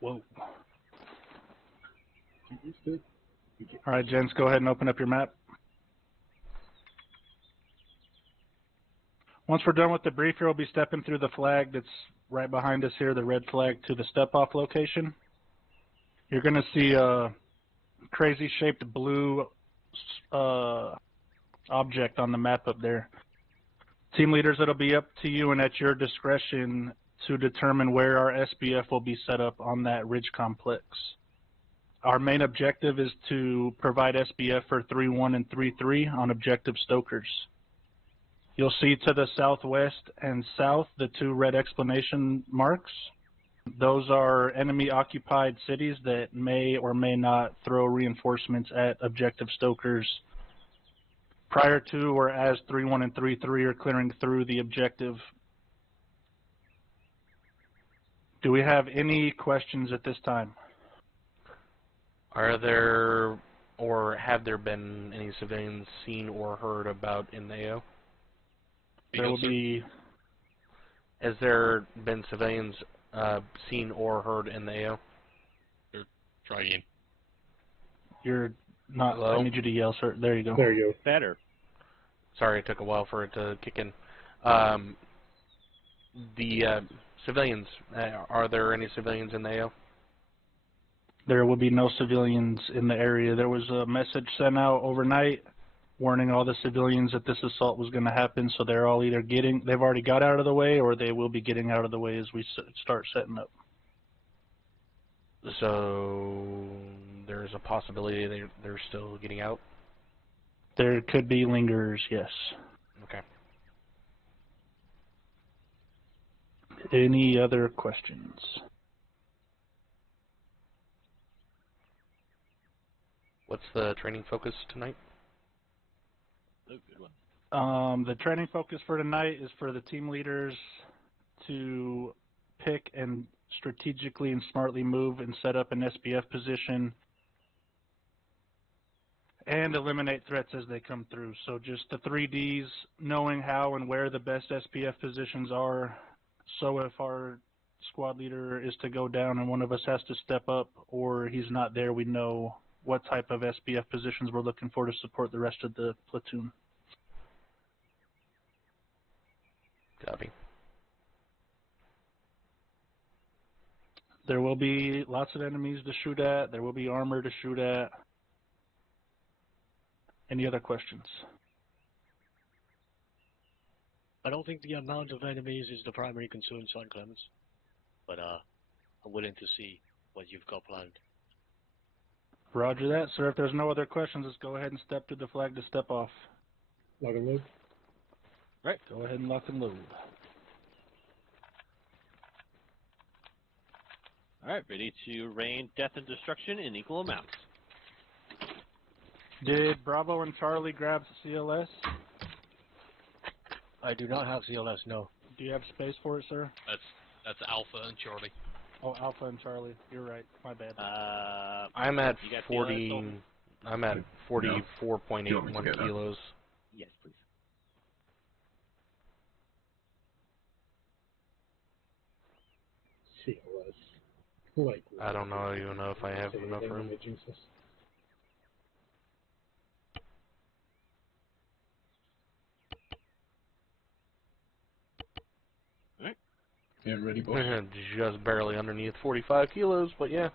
Whoa. All right, gents, go ahead and open up your map. Once we're done with the brief, we'll be stepping through the flag that's right behind us here, the red flag, to the step-off location. You're going to see a crazy-shaped blue object on the map up there. Team leaders, it'll be up to you and at your discretion to determine where our SBF will be set up on that ridge complex. Our main objective is to provide SBF for 3-1 and 3-3 on objective Stokers. You'll see to the southwest and south the two red exclamation marks. Those are enemy-occupied cities that may or may not throw reinforcements at objective Stokers prior to or as 3-1 and 3-3 are clearing through the objective. Do we have any questions at this time? Are there or have there been any civilians seen or heard about in the AO? There will be. Has there been civilians seen or heard in the AO? Try again. You're not. Hello? I need you to yell, sir. There you go. There you go. Better. Sorry, it took a while for it to kick in. The civilians, are there any civilians in the AO? There will be no civilians in the area. There was a message sent out overnight warning all the civilians that this assault was going to happen, so they're all either they've already got out of the way, or they will be getting out of the way as we start setting up. So there's a possibility they're still getting out? There could be lingerers, yes. Okay. Any other questions? What's the training focus tonight? Oh, good one. The training focus for tonight is for the team leaders to pick and strategically and smartly move and set up an SBF position and eliminate threats as they come through. So just the 3Ds, knowing how and where the best SPF positions are. So if our squad leader is to go down and one of us has to step up or he's not there, we know what type of SPF positions we're looking for to support the rest of the platoon. Copy. There will be lots of enemies to shoot at. There will be armor to shoot at. Any other questions? I don't think the amount of enemies is the primary concern, Sean Clemens. But I'm willing to see what you've got planned. Roger that, sir. If there's no other questions, let's go ahead and step to the flag to step off. Lock and load. Right. Go ahead and lock and load. Alright, ready to rain death and destruction in equal amounts. Did Bravo and Charlie grab CLS? I do not have CLS, no. Do you have space for it, sir? That's Alpha and Charlie. Oh, Alpha and Charlie. You're right. My bad. I'm at You got 40. CLS? I'm at 44.81 kilos. Yes, please. CLS. Like, I don't know even know if I have say enough anything room. that jinxes. Yeah, ready, boss. Just barely underneath 45 kilos, but yeah.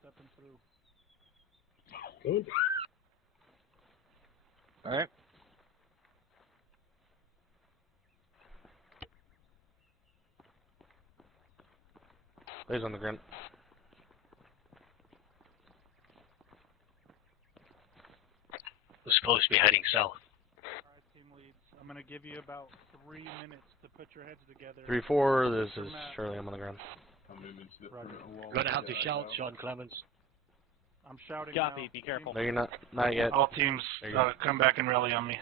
Stepping through. Good. Alright. Lays on the ground. We're supposed to be heading south. Alright, team leads. I'm going to give you about 3 minutes to put your heads together. 3-4. This is Shirley. I'm on the ground. I'll move into the Roger. perimeter wall. You're gonna have to shout, Sean Clemens. I'm shouting Copy, now. be careful. No, you're not. Not yet. All teams, There you go. come back and rally on me.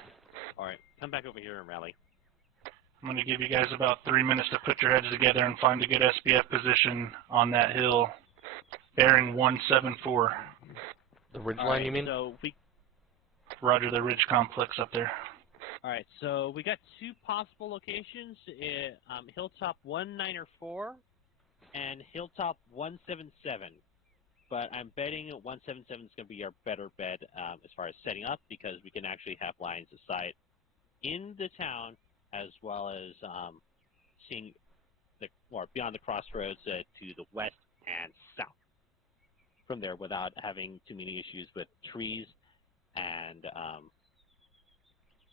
Alright, come back over here and rally. I'm going to give you guys about 3 minutes to put your heads together and find a good SPF position on that hill, bearing 174. The ridge line, Alright, you mean? so we Roger, the ridge complex up there. Alright, so we got two possible locations. Hilltop 194 and Hilltop 177. But I'm betting 177 is going to be our better bet as far as setting up, because we can actually have lines of sight in the town as well as seeing or beyond the crossroads to the west and south from there without having too many issues with trees and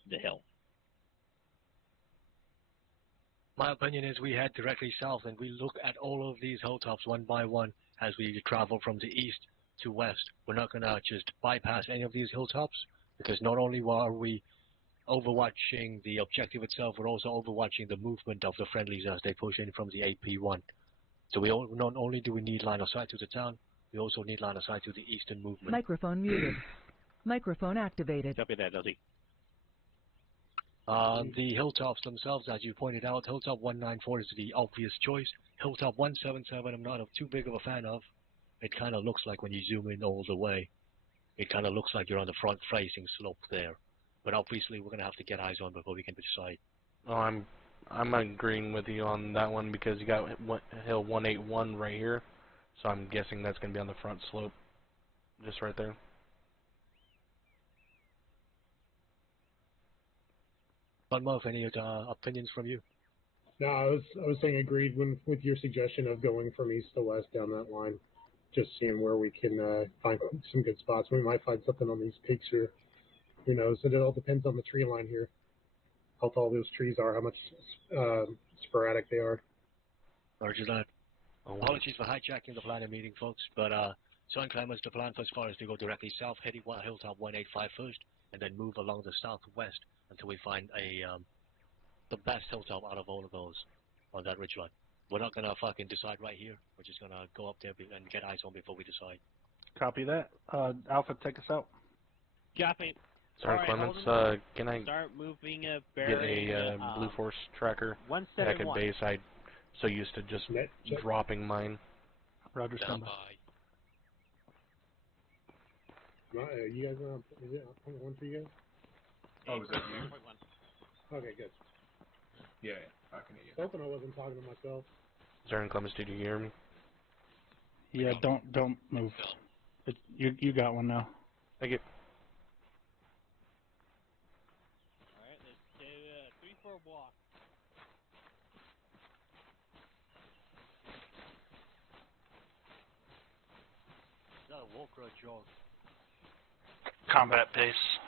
the hill. My opinion is we head directly south and we look at all of these hilltops one by one as we travel from the east to west. We're not going to just bypass any of these hilltops, because not only are we overwatching the objective itself, we're also overwatching the movement of the friendlies as they push in from the AP1. So not only do we need line of sight to the town, we also need line of sight to the eastern movement. Microphone muted. Microphone activated. Copy that, LZ. The hilltops themselves, as you pointed out, Hilltop 194 is the obvious choice. Hilltop 177 I'm not too big of a fan of. It kind of looks like when you zoom in all the way, it kind of looks like you're on the front-facing slope there. But obviously we're going to have to get eyes on before we can decide. Oh, I'm agreeing with you on that one, because you got Hill 181 right here, so I'm guessing that's going to be on the front slope, just right there. Murph, any opinions from you? No, I was saying agreed with your suggestion of going from east to west down that line, just seeing where we can find some good spots. We might find something on these peaks here. Who knows? It all depends on the tree line here. How tall those trees are, how much sporadic they are. Roger that. Apologies for hijacking the planning meeting, folks, but Sun Climbers, the plan as far as to go directly south, heading Hilltop 185 first, and then move along the southwest until we find the best hilltop out of all of those on that ridgeline. We're not going to fucking decide right here. We're just going to go up there and get eyes on before we decide. Copy that. Alpha, take us out. Copy. Sorry, All Clements, right, can I start moving get bearing a Blue Force tracker back at 171. base? I'm so used to just Net check. dropping mine. Roger, Down standby. You guys is it one for you guys? Oh, is that you? Okay, good. Yeah, I can hear you. Hoping I wasn't talking to myself. Zern Clements, did you hear me? Yeah, don't move. You got one now. Thank you. All right, let's do 3 for a walk. Is that a walk or a jog? Combat pace.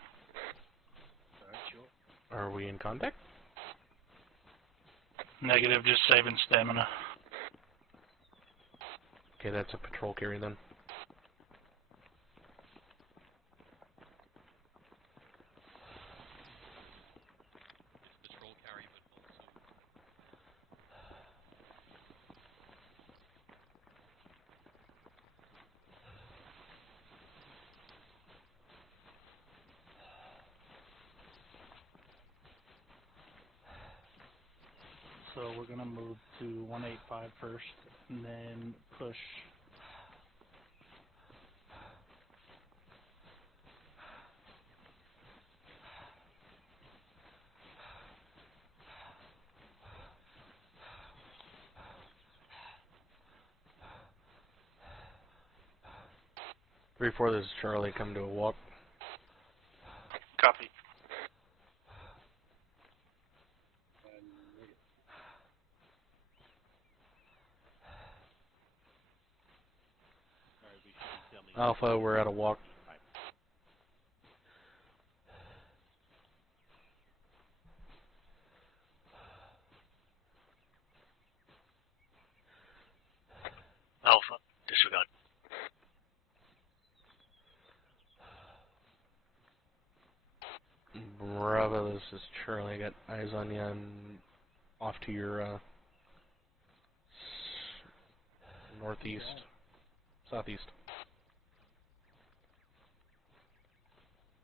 Alright, sure. Are we in contact? Negative, just saving stamina. Okay, that's a patrol carry then. It's patrol carry, but also So we're going to move to 185 first, and then push. Three, four, this is Charlie, come to a walk. Copy. Sorry, we should be filming. Alpha, we're at a walk. Alpha, disregard. Bravo, this is Charlie. I got eyes on you. I'm off to your northeast, southeast.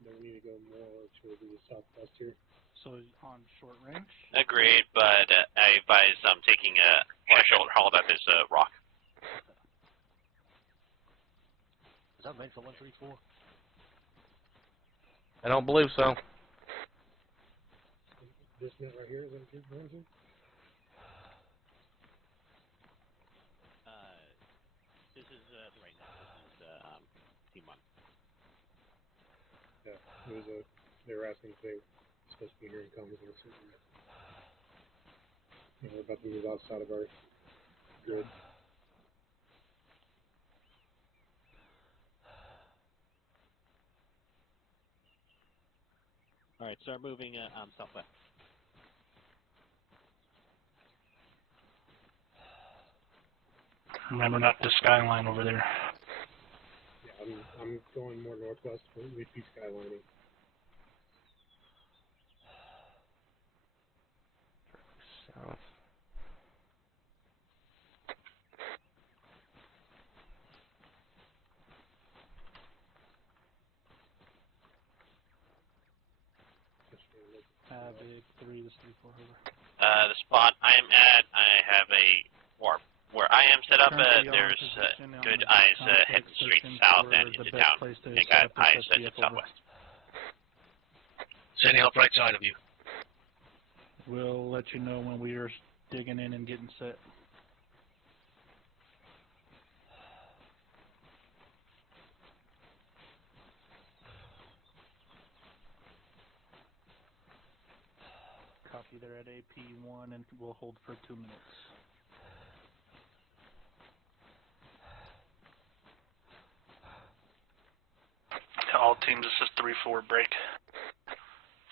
Then we need to go more to the southwest here. So on short range. Agreed, but I advise taking a shoulder haul up his rock. Is that meant for 134? I don't believe so. This net right here is what you're going to? They were asking if they were supposed to be here in comms in a certain minute. We're about to move outside of our grid. All right, start moving southwest. Remember not the skyline over there. Yeah, I'm going more northwest. We'd be skylining. South. Big 3, this 3-4 over. The spot I am at, I have a warp. Where I am set up, Currently all in there's position on good the eyes complex, heading straight searching south for and the into best town. place to And set got up this eyes to SBF over. southwest. Sending up right side of you. We'll let you know when we are digging in and getting set. Copy there at AP1 and we'll hold for 2 minutes. To all teams, this is 3-4 break.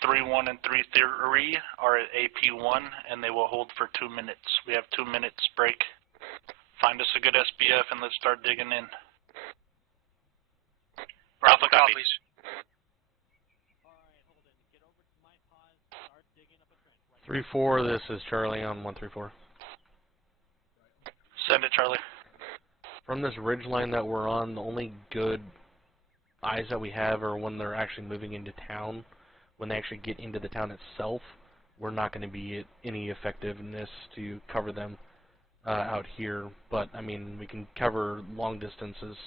3-1 and 3-3 are at AP1 and they will hold for 2 minutes. We have 2 minutes break. Find us a good SBF and let's start digging in. Bravo copies. 3-4, this is Charlie on 134. Send it, Charlie. From this ridge line that we're on, the only good eyes that we have are when they're actually moving into town. When they actually get into the town itself, we're not going to be at any effectiveness to cover them out here. But, I mean, we can cover long distances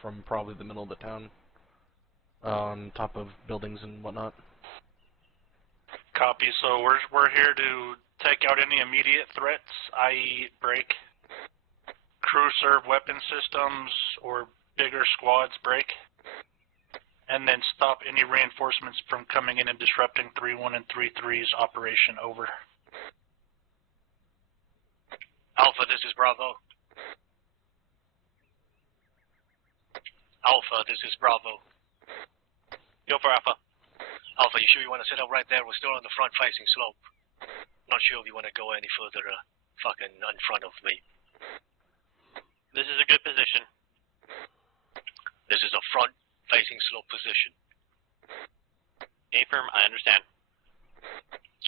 from probably the middle of the town on top of buildings and whatnot. Copy. So we're here to take out any immediate threats, i.e. break. Crew serve weapon systems or bigger squads break. And then stop any reinforcements from coming in and disrupting 3-1 and 3-3's operation. Over. Alpha, this is Bravo. Alpha, this is Bravo. Go for Alpha. Alpha, you sure you want to set up right there? We're still on the front-facing slope. Not sure if you want to go any further fucking in front of me. This is a good position. This is a front-facing slope position. A-firm, I understand.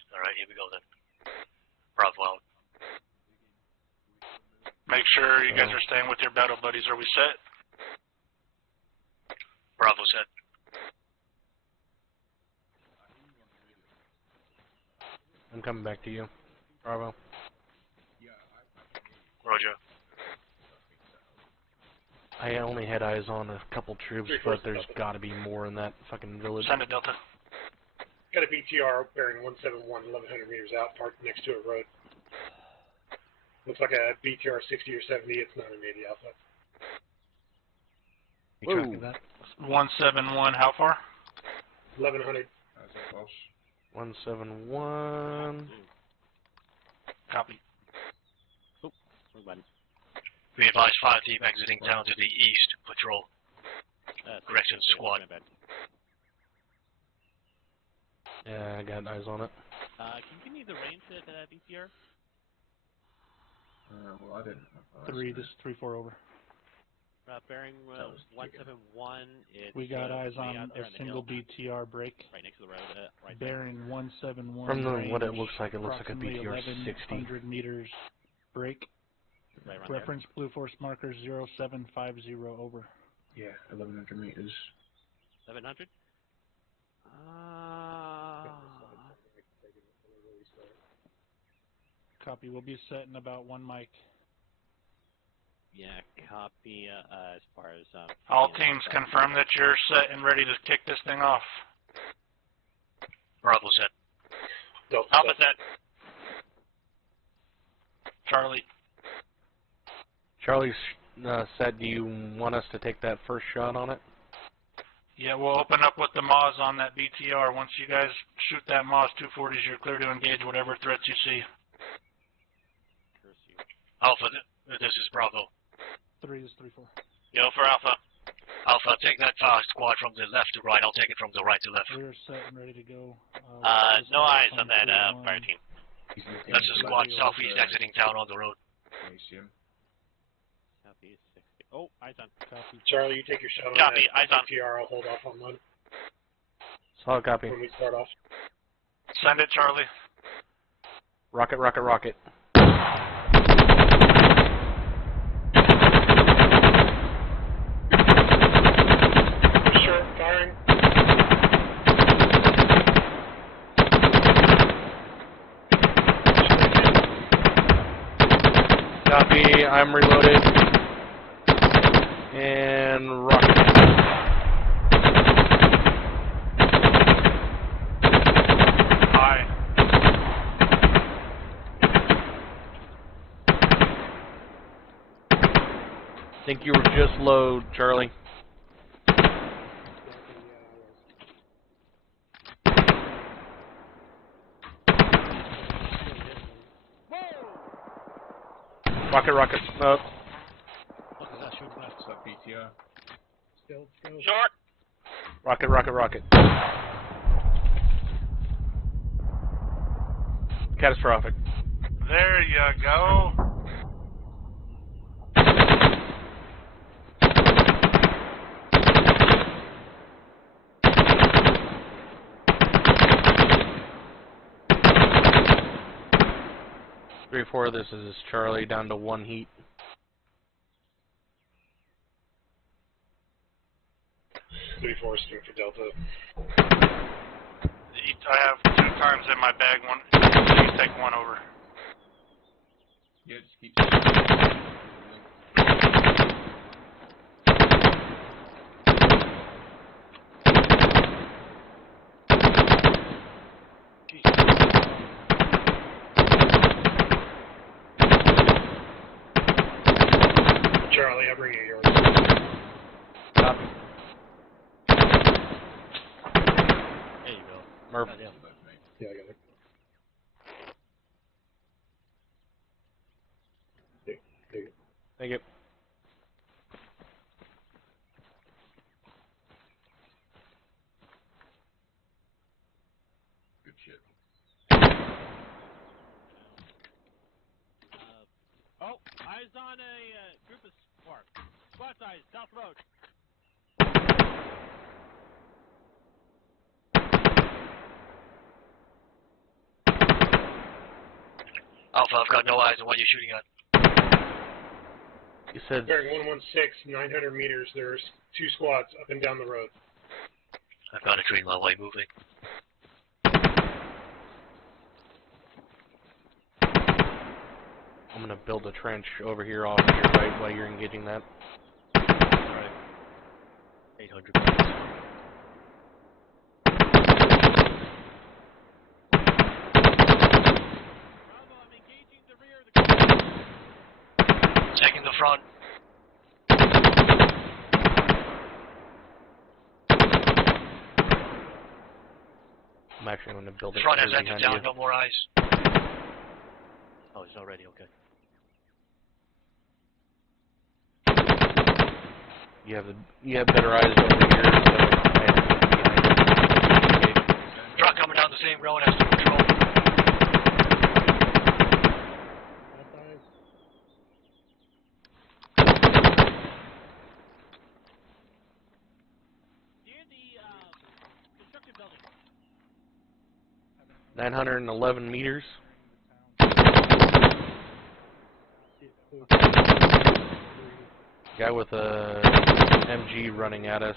Alright, here we go then. Bravo out. Make sure you guys are staying with your battle buddies. Are we set? Bravo set. I'm coming back to you. Bravo. Roger. I only had eyes on a couple troops, but there's got to be more in that fucking village. Send it, Delta. Got a BTR bearing 171, 1100 meters out, parked next to a road. Looks like a BTR 60 or 70. It's not a Navy Alpha. You tracking that? 171, how far? 1100. That's a close. 171. Copy. We advise fire team exiting town to the east. Patrol. Correction squad. Yeah, I got eyes on it. Can you give me the range to that BTR? Well, I didn't. This is 3-4 over. Bearing 171. We got eyes on out there a the single hill, BTR break. right next to the road. Right Bearing 171. From the, range, what it looks like a approximately BTR 60. 1100 meters break. right around Reference Blue Force marker 0750 over. Yeah, 1100 meters. there. 1100. Copy. We'll be set in about 1 mic. Yeah, copy. As far as All teams confirm that you're set and ready to kick this thing off. Bravo set. Alpha set. Charlie. Charlie said, do you want us to take that first shot on it? Yeah, we'll open up with the Moz on that BTR. Once you guys shoot that Moz 240s, you're clear to engage whatever threats you see. Alpha, this is Bravo. 3 is 3-4. Go for Alpha. Alpha, take that fast squad from the left to right. I'll take it from the right to left. We're set and ready to go. No eyes on that fire team. That's the squad southeast exiting town on the road. Southeast 60. Oh, eyes on. Copy. Charlie, you take your shot on Copy, that eyes on. TR. I'll hold off on mine Solid copy. when we start off. Send it, Charlie. Rocket, rocket, rocket. Sure, firing. Copy, I'm reloaded. And rocket. Hi. Think you were just low, Charlie. Rocket, rocket. Oh. Look at that, shooting left. What's up, PTR? Still. Short. Rocket, rocket, rocket. Catastrophic. There you go. Three, 4, this is Charlie down to 1 heat. 3-4, swing for Delta. I have 2 times in my bag. You take 1 over. Yeah, just keep. Charlie, I'll bring you yours. Copy. There you go. Murph. Goddamn. Yeah, I got it. There you go. Thank you. Good shit. Oh, eyes on a group of squad size, South Road. Alpha, I've got no eyes on what you're shooting at. You said Bearing 116, 900 meters. There's 2 squads up and down the road. I've got a train my way moving. I'm gonna build a trench over here off to your right while you're engaging that. Alright. 800 meters. Bravo, I'm engaging the rear of the Taking the front. I'm actually gonna build it Front has right entered behind down, you. no more eyes. Oh, it's not ready, okay. You have better eyes over here, so I have to be behind you. Truck coming down the same road as the patrol. near the construction building. 911 meters. Guy with a MG running at us,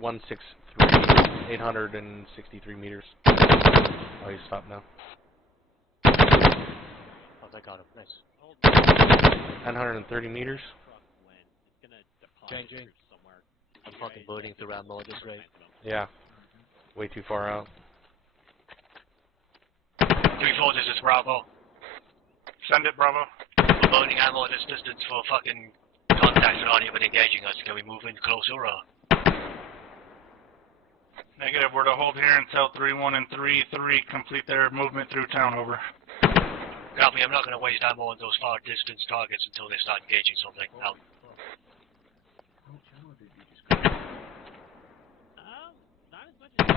163, 863 meters. Oh, he's stopped now. Oh, I got him. Nice. 930 meters. Jane. I'm fucking burning through ammo at this rate. Yeah, way too far out. 3-4, this is Bravo. Send it, Bravo. We're burning ammo at this distance for fucking contacts that aren't even engaging us. Can we move in closer or? Negative, we're to hold here until 3-1 and 3-3 complete their movement through town, over. Copy, I'm not going to waste ammo on those far distance targets until they start engaging something. Out. Not as much as...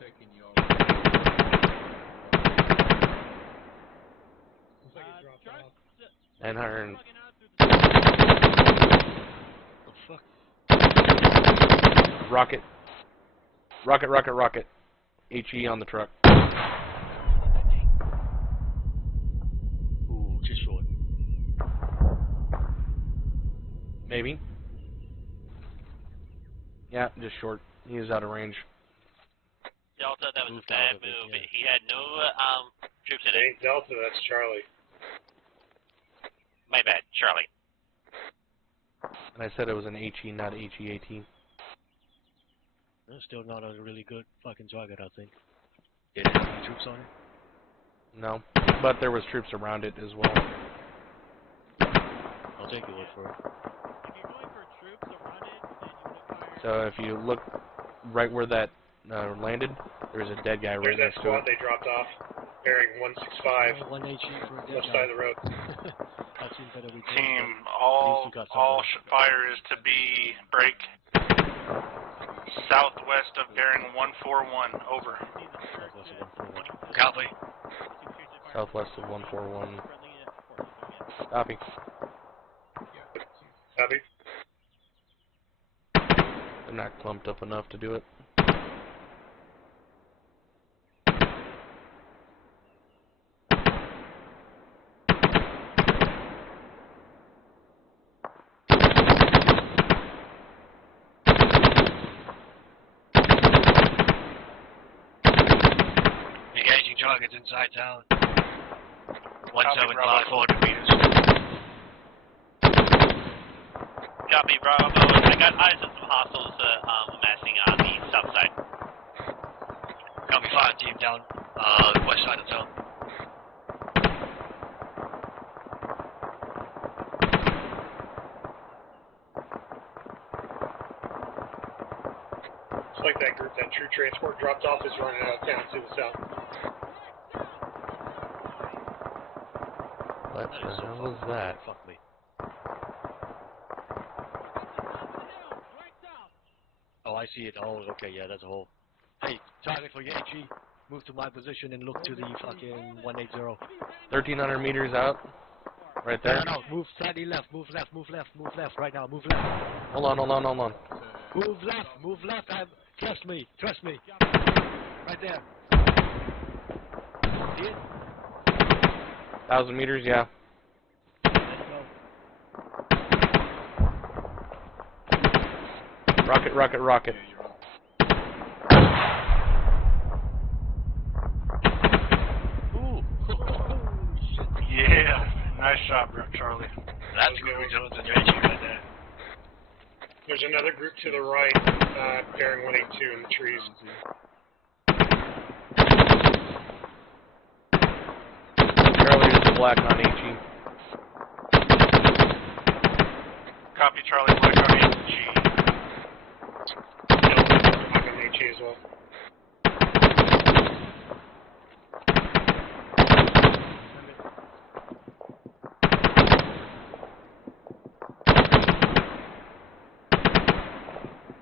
Taking your... Looks like it dropped off. 900. The fuck? Rocket. Rocket, rocket, rocket. HE on the truck. Ooh, just short. Maybe. Yeah, just short. He was out of range. Delta, that was Moved a bad out of it, move. yeah. He had no troops in it. Ain't Delta, that's Charlie. My bad, Charlie. And I said it was an HE, not HE-18. That's still not a really good fucking target, I think. Did it have any troops on it? No. But there was troops around it as well. I'll take your word for it. If you're going for troops around it, then you would have fired... So if you look right where that landed, there's a dead guy right There's that next to it. squad they dropped off, bearing 165, One HE for a dead left guy. side of the road. That seems better we take, Team, but all at least we got fire is to be break southwest of bearing 141, over. Southwest of 141. Copy. Southwest of 141. Copy. Copy. They're not clumped up enough to do it. Engaging targets inside town. Bravo. 175, 400 meters. Copy, Bravo. I got eyes on some hostiles amassing on the south side. Copy, fire team down, west side of town. Looks like that group that True Transport dropped off is running out of town to the south. What That the is so hell was fucking that? Fuck me. Oh, I see it. Oh, okay, yeah, that's a hole. Hey, target for your HE. Move to my position and look to the fucking 180. 1,300 meters out. Right No, there. no, no. Move slightly left. Move left. Move left. Move left. Right now. Move left. Hold on, hold on, hold on. Move left. Move left. Trust me. Trust me. Right there. See it? 1,000 meters, yeah. There you go. Rocket, rocket, rocket. Yeah, you're on. Ooh. Shit. Yeah, nice shot, Charlie. That's good results in your HE right there. There's another group to the right, bearing 182 in the trees. Charlie is black on HE. Copy, Charlie, black on HG. Back on HE as well.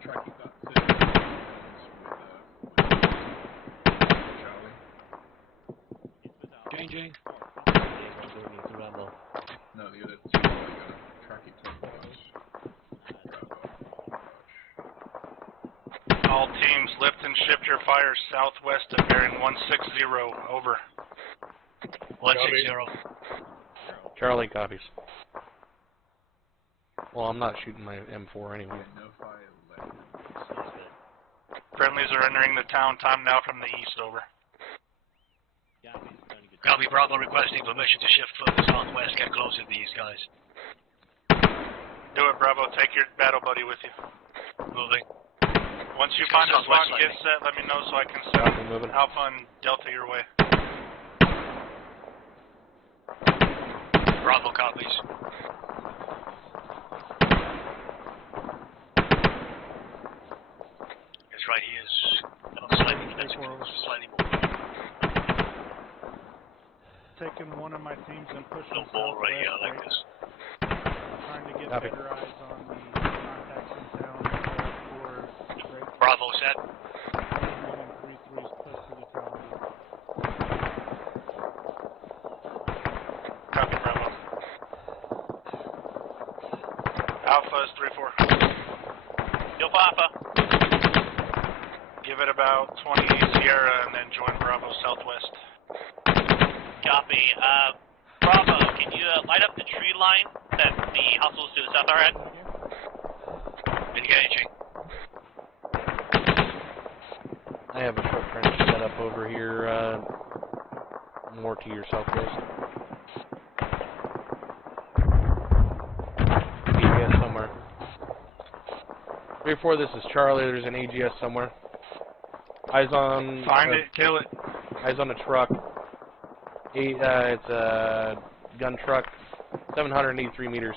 Tracking that to Charlie. Changing. No, the other two are gonna track it to March. Bravo. All teams, lift and shift your fire southwest of bearing 160, over. 160. Charlie copies. Well, I'm not shooting my M4 anyway. Yeah, no fire left. Friendlies are entering the town. Time now from the east, over. Copy, Bravo requesting permission to shift further southwest, get closer to these guys. Do it, Bravo. Take your battle buddy with you. Moving. Once you Let's go find a spot southwest and get slightly. set, let me know so I can Copy, send moving. Alpha and Delta your way. Bravo copies. right here is slightly defensive, slightly more. Taking one of my teams and pushing No ball right here, I like this. Trying to get Copy. better eyes on the contacts in town for Drake. Bravo set. Moving 3-3s close to the town. Copy, Bravo. Alpha is 3-4. Yo, Alpha. Give it about 20 Sierra and then join Bravo southwest. Copy. Bravo, can you light up the tree line that the hostiles to the south are at? Engaging. I have a short trench set up over here, more to your southwest. AGS somewhere. 3-4, this is Charlie. There's an AGS somewhere. Eyes on... Find it, kill it. Eyes on a truck. It's a gun truck. 783 meters.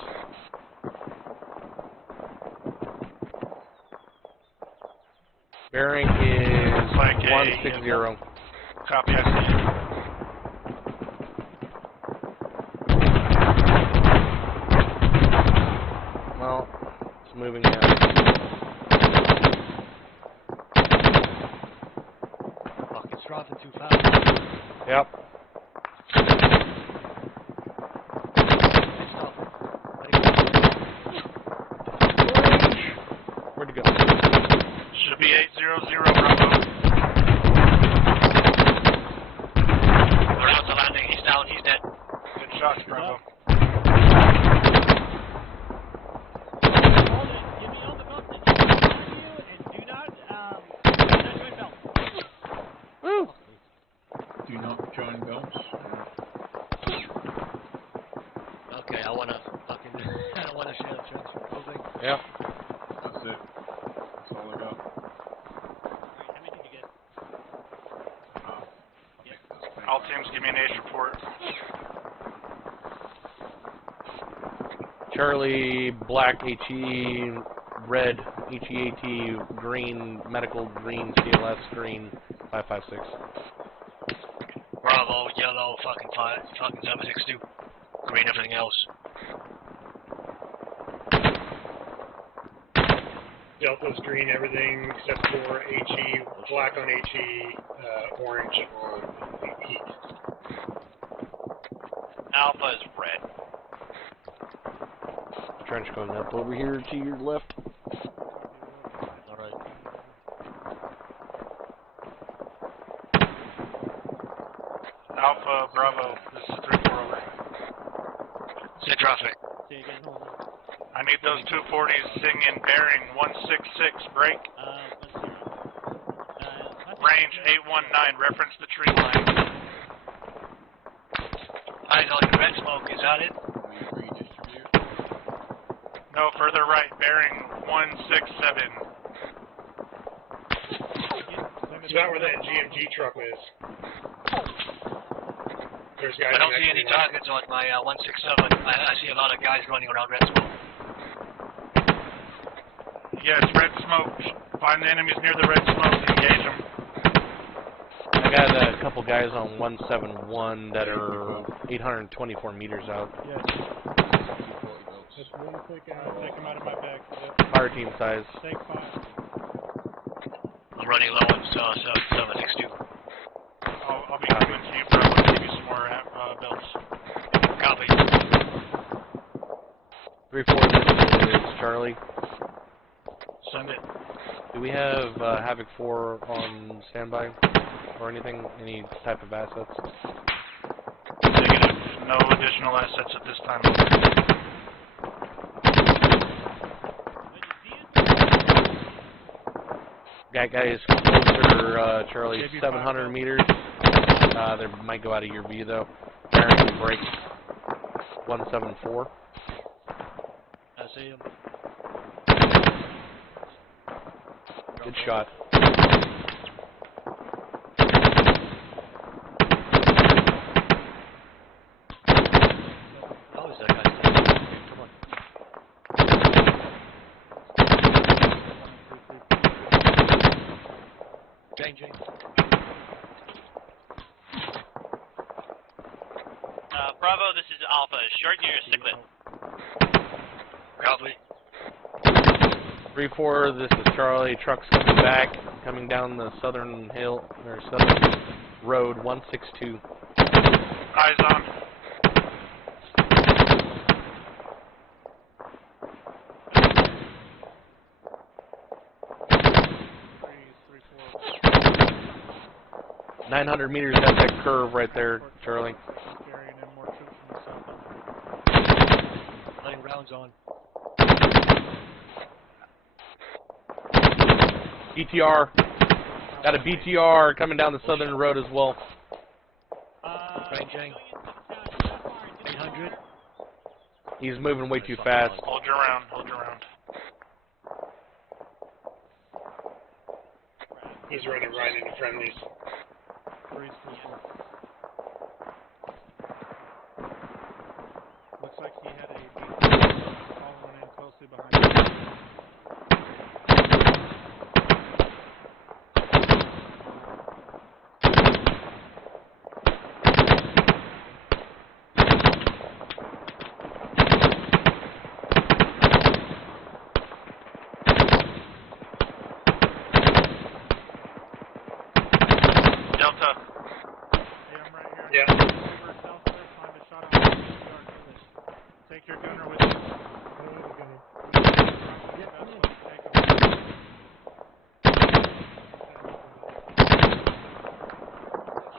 Bearing is Like 160. Copy, I see it. Well, it's moving now. Fuck, it's driving too fast. Yep. Where'd you go? Should be 800, Bravo. We're out to landing. He's down. He's dead. Good shots, Bravo. Hold it. Give me all the belts that you have on you, and do not join belts. Woo! Do not join belts. Okay, I wanna fucking. I don't wanna share the transfer building. Yep. That's it. That's all I got. How many did you get? I think that's All teams, give me an ace report. Charlie, black, HE, red, HEAT, green, medical, green, CLS, green, 556. Bravo, yellow, fucking 762. Green, everything else. Delta's green, everything except for HE, black on HE, orange on heat. Alpha is red. Trench going up over here to your left. Alright. Alpha, Bravo. This is 3-4 over. Say traffic. Say again, hold on. I need those 240s singing bearing 166 break. 10. Range 819. Reference the tree line. Eyes on the red smoke. Is that it? We redistribute. No, further right. Bearing 167. It's about where that GMG truck is. There's guys I don't in see that any green line. targets on my 167. I see a lot of guys running around red smoke. Yes, red smoke. Find the enemies near the red smoke. Engage them. I got a couple guys on 171 that are 824 meters out. Yeah, 240 belts. just one quick out. Take them out of my bag. Yep. Fire team size. Take 5. I'm running low on 762. I'll be coming to you, Bravo, to give you some more belts. Copy. 3-4, this is Charlie. Send it. Do we have Havoc 4 on standby or anything? Any type of assets? Negative. No additional assets at this time. That guy is closer, Charlie, 700 meters. They might go out of your view though. Bearing break 174. I see him. Good shot. How is that guy still? Come on. Changing. Bravo, this is Alpha. Shorten your ciclet. Copy. 3-4, this is Charlie. Truck's coming back, coming down the southern hill, or southern road, 162. Eyes on. Three, 4. 900 meters at that curve right there, Charlie. Carrying in more troops from the south. Letting rounds on. BTR. Got a BTR coming down the southern road as well. Ranging. 800. He's moving way too fast. Hold your round. Hold your round. He's running right into friendlies. 3, 4. Looks like he had a following in closely behind him. Delta. Hey, I'm right here. Yeah. Over southwest, find a shot on the BTR. Take your gunner with you.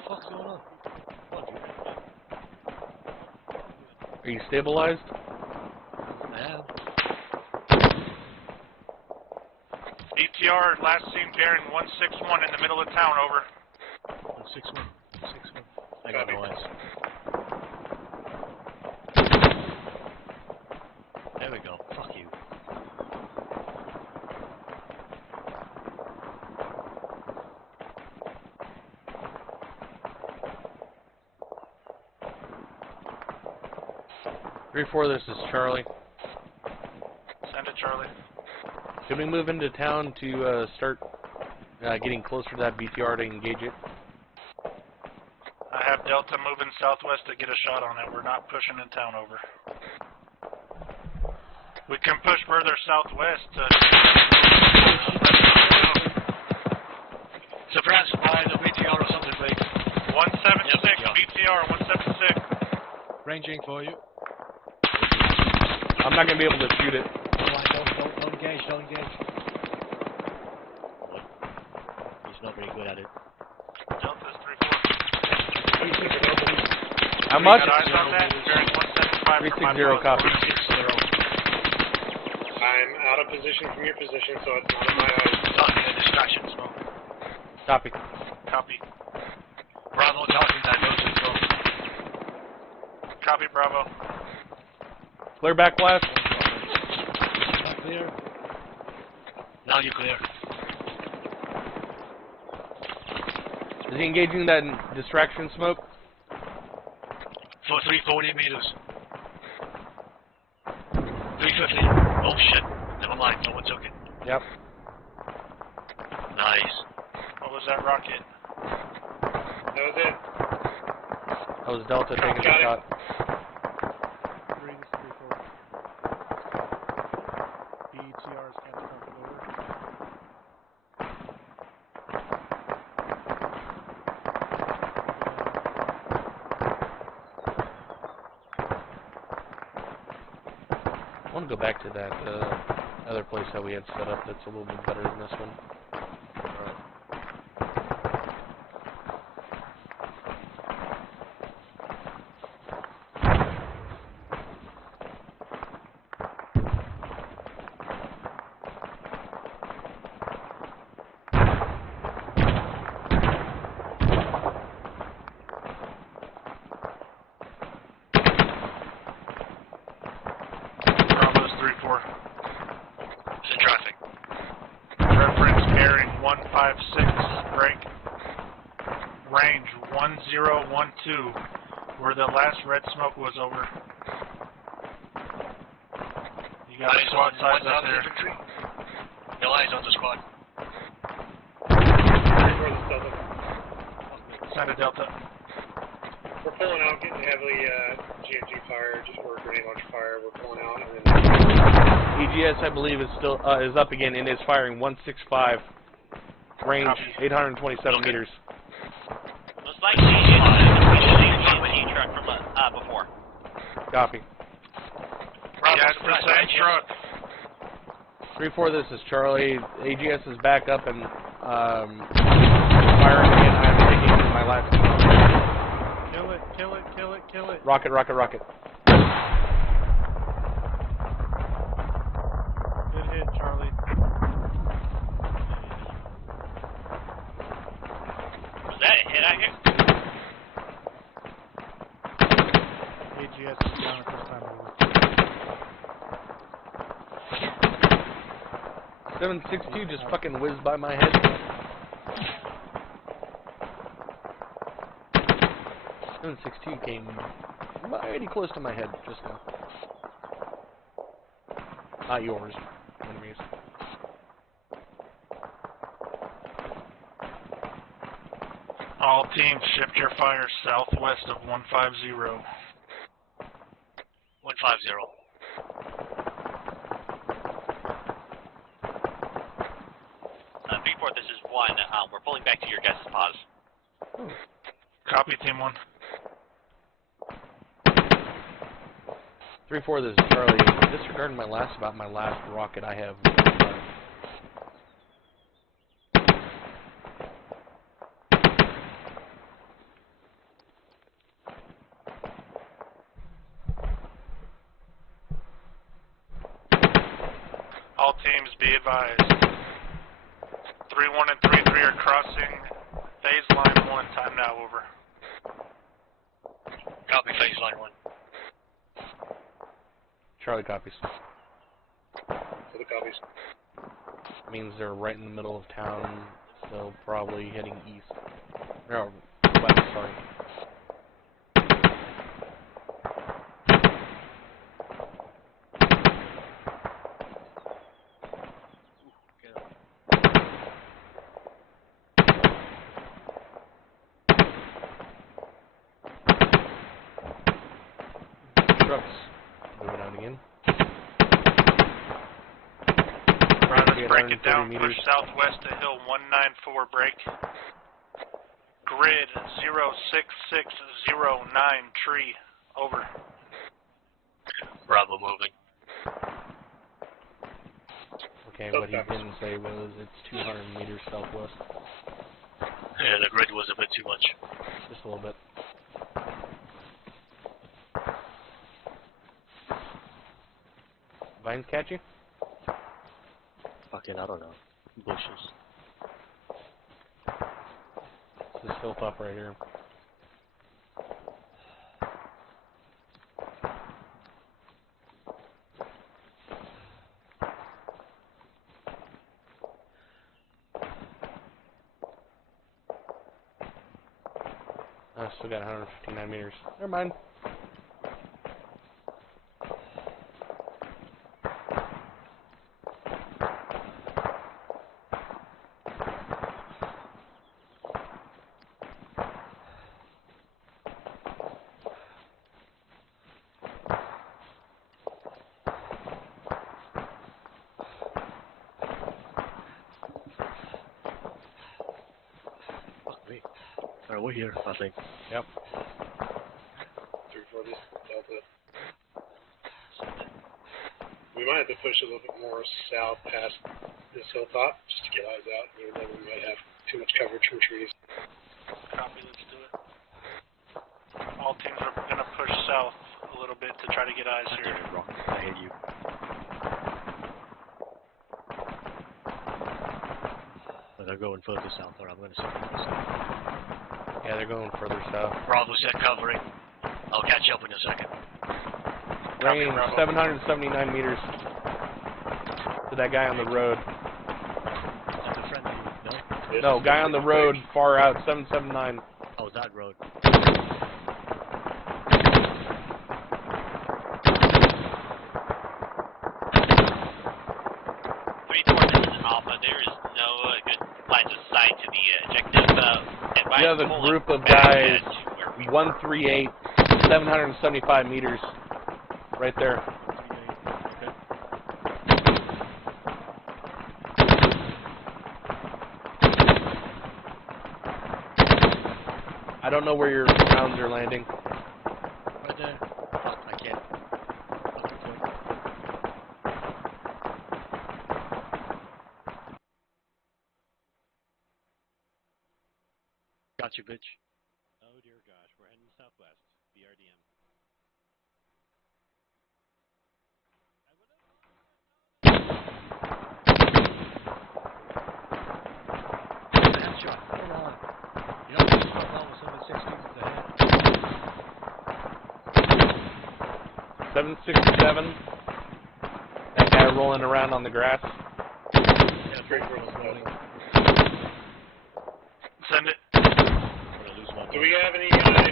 What's going on? Are you stabilized? I am. BTR, last seen bearing 161 in the middle of town, over. 61. 61. I got no eyes. There we go. Fuck you. Three, 4, this is Charlie. Send it, Charlie. Should we move into town to start getting closer to that BTR to engage it? I have Delta moving southwest to get a shot on it. We're not pushing in town, over. We can push further southwest to... Suppress by the BTR or something, please. 176, Yep, BTR, 176. Ranging for you. I'm not going to be able to shoot it. Alright, don't engage, don't engage. He's not very good at it. Delta's 3-4. How much? Got eyes on that? Bearing 175 for my 360 copy. 360. I'm out of position from your position, so it's not in my eyes. Talking a distraction smoke. Copy. Copy. Bravo talking diversion smoke. Copy, Bravo. Clear back west. Not clear. Now you're clear. Is he engaging that distraction smoke? For 340 meters. 350. Oh shit. Never mind. No one took it. Yep. Nice. What was that rocket? That was it. That was Delta taking the Got it. shot. 3, this is 3, 4. BTR is catching up, over. I want to go back to that other place that we had set up that's a little bit better than this one. Bravo's 3-4. It's in traffic. Reference bearing 156, break. Range 1012, where the last red smoke was over. You got a Eyes squad on size up 1000 there. infantry. No eyes on the squad. 3-4, Delta. Send a Delta. We're pulling out, getting heavily GMG fire, or grenade launch fire. We're pulling out, and then EGS, I believe, is still is up again and is firing 165. Range 827 meters. Most likely it's the same truck from before. Copy. Yeah, it's the same truck. 3-4, this is Charlie. AGS is back up and firing again. I'm taking my last. Kill it, kill it, kill it, kill it. Rocket, rocket, rocket. Good hit, Charlie. Was that a hit out here? AGS is down at this time of the 762 just fucking whizzed by my head. 762 came mighty close to my head just now. Not yours, enemies. All teams, shift your fire southwest of 150. 150. Before this is 1. We're pulling back to your guys' pause. Copy, Team 1. 3-4, this is Charlie. Disregarding my last rocket, I have. All teams, be advised. 3-1 and 3-3 are crossing phase line 1. Time now, over. Copy, phase line 1. Charlie copies. for the copies. Means they're right in the middle of town, so probably heading east. No, west, sorry. Trucks moving out again. Riders, break it down, push southwest to hill 194, break. Grid 06609, tree, over. Bravo moving. Okay, what he didn't say was it's 200 meters southwest. Yeah, the grid was a bit too much. Just a little bit. Vines catch you? Fucking, I don't know. Bushes. This hilltop right here. I still got 159 meters. Never mind. Alright, we're here, I think. Yep. 3-4, this Delta. We might have to push a little bit more south past this hilltop just to get eyes out, even though we might have too much coverage from trees. Copy, let's do it. All teams are going to push south a little bit to try to get eyes here. I hate you. But they're going further south, or I'm going to say further south. Yeah, they're going further south. Bravo set covering. I'll catch you up in a second. Range 779 meters to that guy on the road. Like a friendly, no? No, guy on the road, far out, 779. Oh, that road. This is Alpha. There is no good lines of sight to the objective. You have a group of guys, 138, 775 meters, right there. I don't know where your rounds are landing. Right there. I can't. Got you, bitch. Oh dear gosh, we're heading southwest. BRDM. Headshot. Come on. You don't just stop out with 760 to the head. 767. That guy rolling around on the grass. Yeah, straight rolling. Send it. Do we have any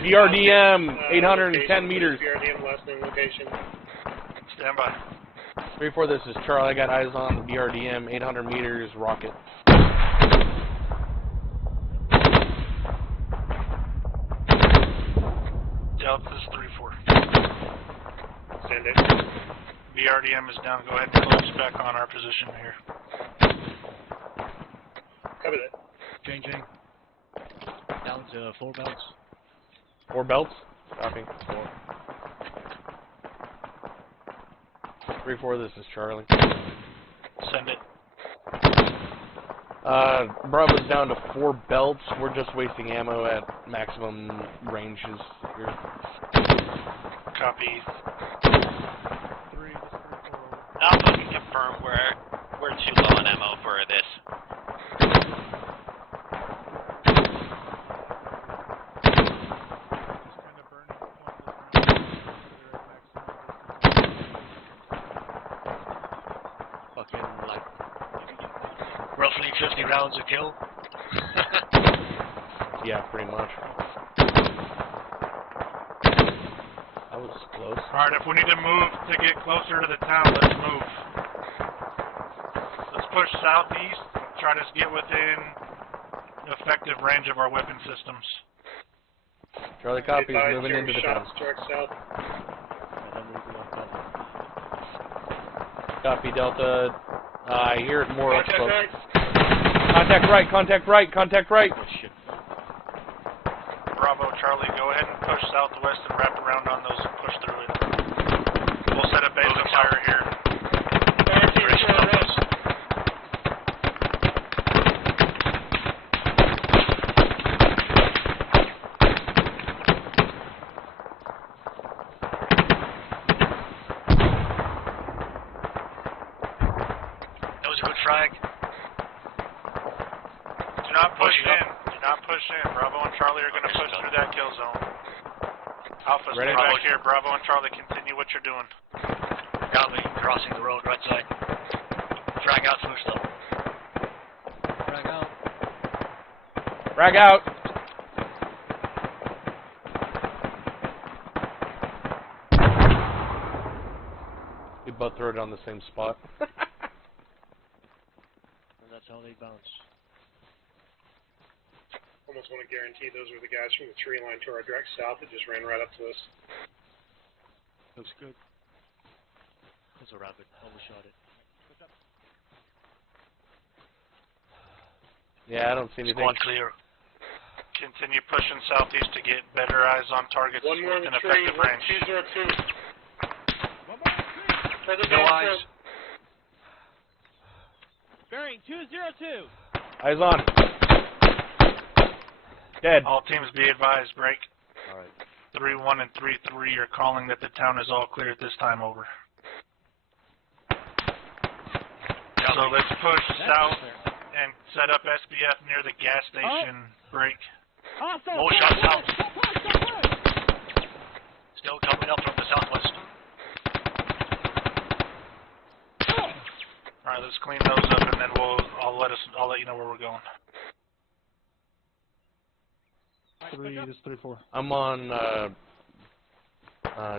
BRDM, 810 meters. BRDM last known location. Stand by. 3-4, this is Charlie. I got eyes on BRDM, 800 meters, rocket. Delta's 3-4. Send it. BRDM is down. Go ahead and collapse back on our position here. Cover that. Changing. Down to 4 belts. 4 belts? Copy. 3-4, this is Charlie. Send it. Bravo's down to 4 belts. We're just wasting ammo at maximum ranges here. Copy. Alpha can confirm we're too low on ammo for this. Fucking, like, roughly 50 rounds a kill. Yeah, pretty much. That was close. Alright, if we need to move to get closer to the town, let's move. Let's push southeast, try to get within effective range of our weapon systems. Charlie copies, moving into the town. Direct south. Copy, Delta. I hear it more up Contact close. right. Contact right, contact right, contact right. Oh, shit. Bravo, Charlie, go ahead and push southwest and wrap around on those and push through it. We'll set a base of fire here. That was a good frag. Do not push in. Do not push in. Bravo and Charlie are going to push through that kill zone. Alpha, stay Ready? back here. Bravo and Charlie, continue what you're doing. Got me. Crossing the road, right side. Frag out first up. Frag out. Frag out. We both throw it on the same spot. And that's how they bounce. Almost want to guarantee those were the guys from the tree line to our direct south that just ran right up to us. Looks good. That's a rapid. Overshot it. Yeah, I don't see anything. Squad clear. Continue pushing southeast to get better eyes on targets One more in within the tree, effective range. 202. Further No back, eyes. Bearing 202. Eyes on. Dead. All teams be advised, break. Alright. 3-1 and 3-3 are calling that the town is all clear at this time, over. So let's push south and set up SBF near the gas station, break. More shots out. Still coming up from the southwest. Alright, let's clean those up and then I'll let you know where we're going. 3-4. I'm on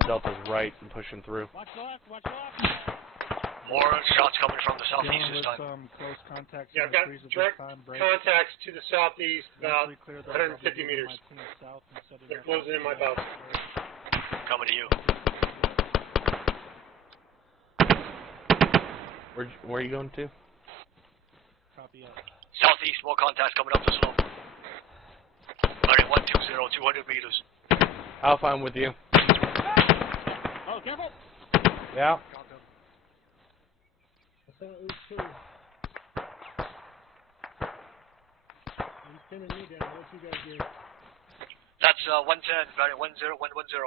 Delta's right and pushing through. Watch the left, watch the left. More shots coming from the southeast Dealing this with time. some close contacts Yeah, in I've the got trees at direct this time. Break. contacts to the southeast, about Once we clear those, I'll 150 be moving meters. my team south and setting They're up closing in my a- house. Coming to you. Where are you going to? Copy out. Southeast, more contacts coming up the slope. Bearing 120, 200 meters. Alpha, I'm with you. Oh, careful! Yeah. I thought it was 2. He's pinning me down. What you guys do? That's 110, bearing 10, 110.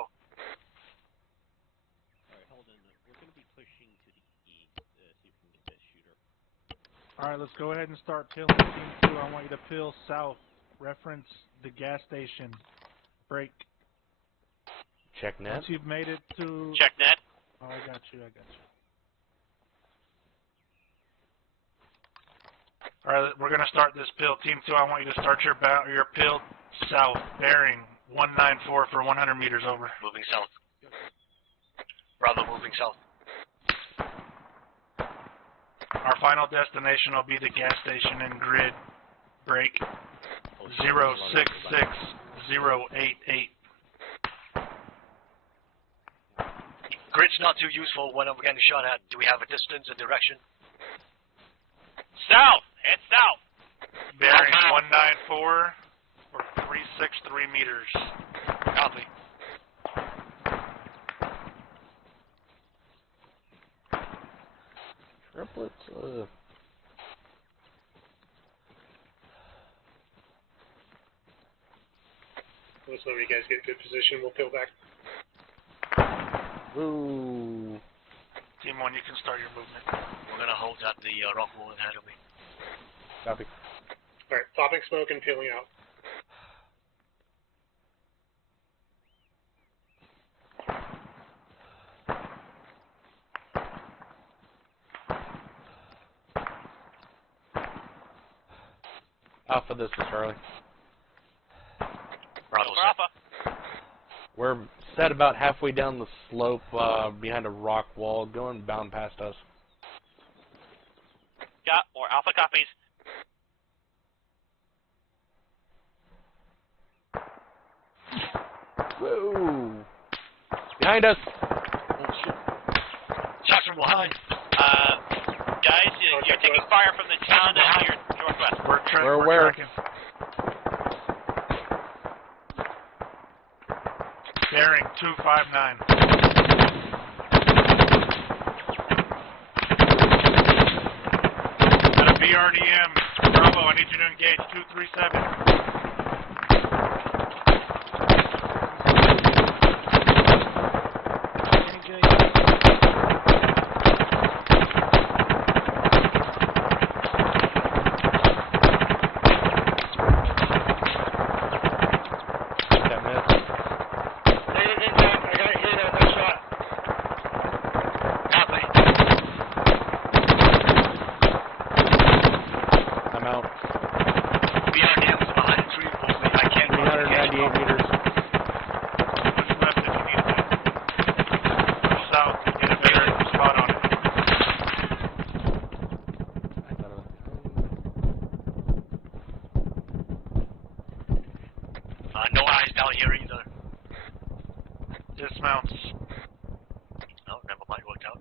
Alright, hold on. We're going to be pushing to the east, see if we can get that shooter. Alright, let's go ahead and start peeling. Team 2, I want you to peel south. Reference the gas station. Break. Check net. Once you've made it to... Check net. Oh, I got you. Alright, we're going to start this peel. Team 2, I want you to start your peel south, bearing 194 for 100 meters over. Moving south. Bravo, moving south. Our final destination will be the gas station and grid. Break. 066088. Grid's not too useful when I'm getting shot at. Do we have a distance and direction? South. Head south. Bearing 194 for 363 meters. Copy. Triplets. Let's let you guys get a good position. We'll peel back. Ooh. Team 1, you can start your movement. We're gonna hold at the rock wall ahead of me. Copy. Alright, popping smoke and peeling out. Alpha, this is Charlie. Bravo, For Alpha. We're set about halfway down the slope behind a rock wall, going bound past us. Got or Alpha copies. Whoa! Behind us! Oh shit. Shots from behind. Guys, you're taking fire from the town to your northwest. We're aware. tracking. Bearing 259. At a BRDM. Bravo, I need you to engage 237. That missed. Negative impact. I got hit on that shot. Copy. I'm out. BRDM is behind the tree. I can't 398 meters. Push left if you need to. Push south to get a better spot on it. No eyes down here either. Dismounts. Oh, never mind. Worked out.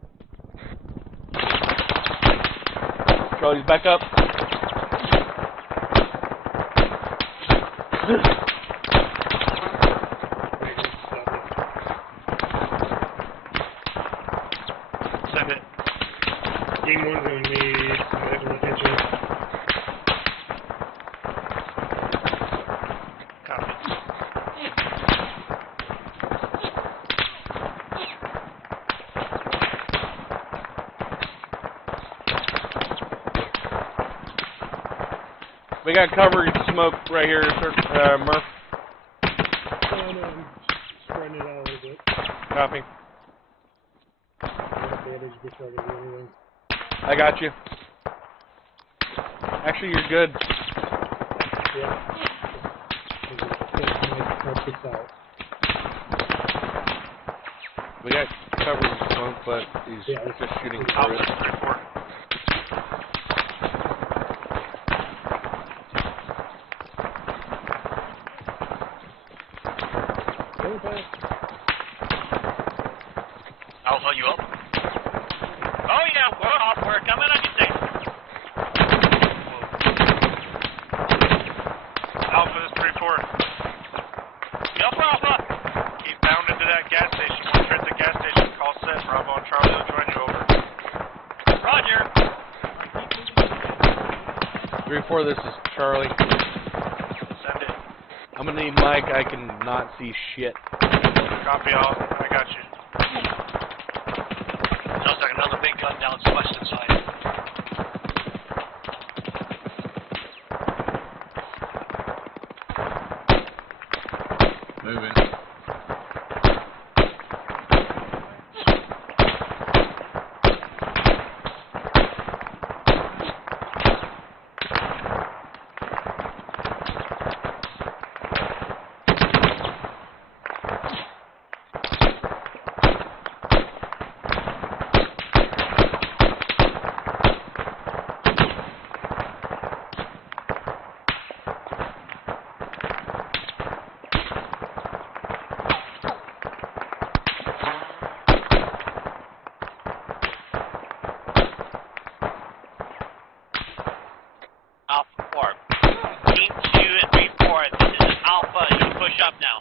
Charlie's back up. Send it. Team 1's going to need some medical attention. Copy. We got covered smoke right here, Murph. I'm spreading it out a little bit. Copy. Bandage before I do anything. I got you. Actually, you're good. Yeah. Help this out. We got covered in smoke, but he's Yeah, just shooting through Alpha it. 3-4. Go back. Alpha, you up? Oh yeah, we're off. We're coming on you, six. Alpha is 3-4. Alpha, Alpha. Keep bounding to that gas station. Once you're at the gas station, call set. Bravo and Charlie will join you over. Roger. 3-4, this is Charlie. Send it. I'm gonna need Mike. I cannot see shit. Copy all. I got you. Sounds like another big gun down the western side. Moving. Alpha 4. Team 2 and 3-4. This is Alpha. You push up now.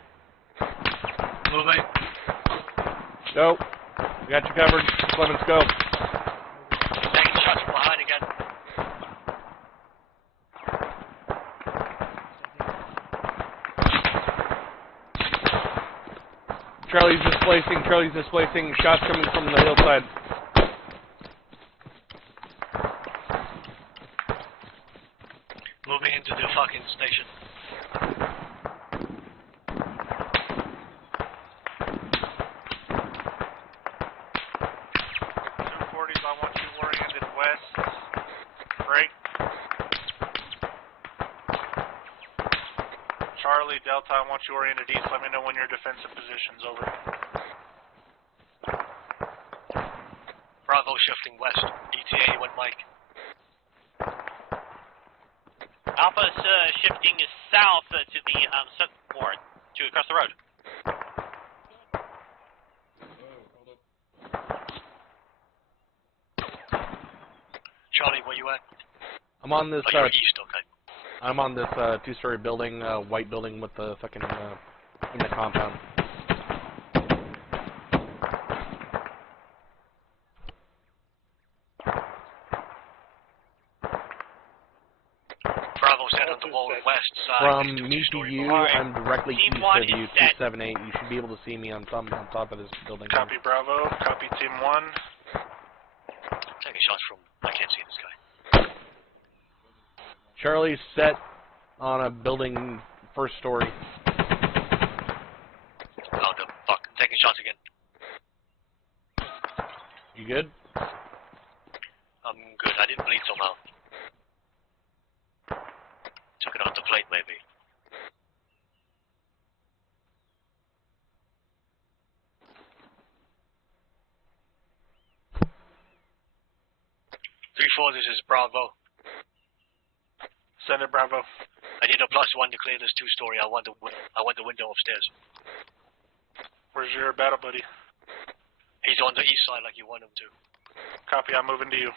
Moving. Go. We got you covered. Clemens, go. Taking shots from behind again. Charlie's displacing. Charlie's displacing. Shots coming from the hillside. Moving into the fucking station. I want you oriented west. Break. Charlie, Delta, I want you oriented east. Let me know when your defensive position's over. Bravo shifting west. ETA, you went Mike. Alpha's shifting south to the southern ward, to across the road. Charlie, where you at? I'm on this. Oh, you're east, okay. I'm on this two-story building, white building with the fucking in the compound. Bravo set on the wall west side. From next to me to two-story you, building. I'm directly Team east one of you, is set. 278. You should be able to see me on top of this building. Copy, Bravo. Copy, Team 1. Taking shots from... I can't see this guy. Charlie's set on a building, first story. Oh, the fuck. Taking shots again. You good? I'm good. I didn't bleed somehow. Took it off the plate, maybe. Three, four, this is Bravo. Send it, Bravo. I need a +1 to clear this two-story. I want the window upstairs. Where's your battle buddy? He's on the east side like you want him to. Copy, I'm moving to you.